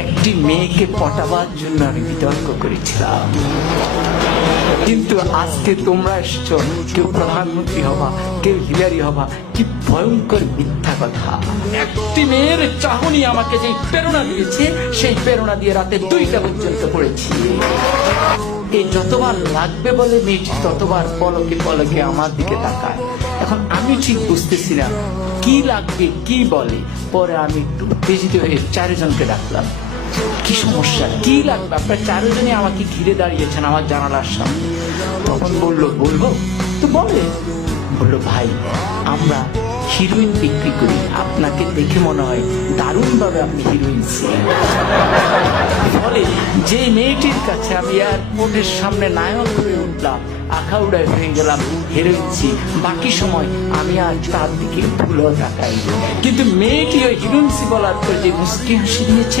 একটি মেয়েকে পটাবার জন্য আমি বিতর্ক করেছিলাম, কিন্তু আজকে তোমরা এসছো, কেউ প্রধানমন্ত্রী হবা, কেউ হিলারি হবা। কি ভয়ঙ্কর মিথ্যা কথা! একটি মেয়ের চাহনি আমাকে যে প্রেরণা দিয়েছে, সেই প্রেরণা দিয়ে রাতে 2টা পর্যন্ত পড়েছি। এই যতবার লাগবে বলে মেয়েটি ততবার পলকে পলকে আমার দিকে তাকায়। এখন আমি ঠিক বুঝতেছি না কি লাগবে কি বলে। পরে আমি একটু উত্তেজিত হয়ে 4 জনকে ডাকলাম। কি সমস্যা, কি লাগবে? আপনার 4 জনই আমাকে ঘিরে দাঁড়িয়েছেন আমার জানালার সামনে। তখন বলবো তো বলে। বললো, ভাই আমরা হিরোইন বিক্রি করি, আপনাকে দেখে মনে হয় দারুণ ভাবে আপনি হিরোইন ছিলেন। ফলে যে মেয়েটির কাছে আমি এয়ারপোর্টের সামনে নায়ক হয়ে উঠলাম, আখাউড়ায় হয়ে গেলাম হিরোইন, বাকি সময় আমি আর তার দিকে ভুলও তাকাই। কিন্তু মেয়েটি ওই হিরোইন বলার পর যে মুস্কি হাসি দিয়েছে,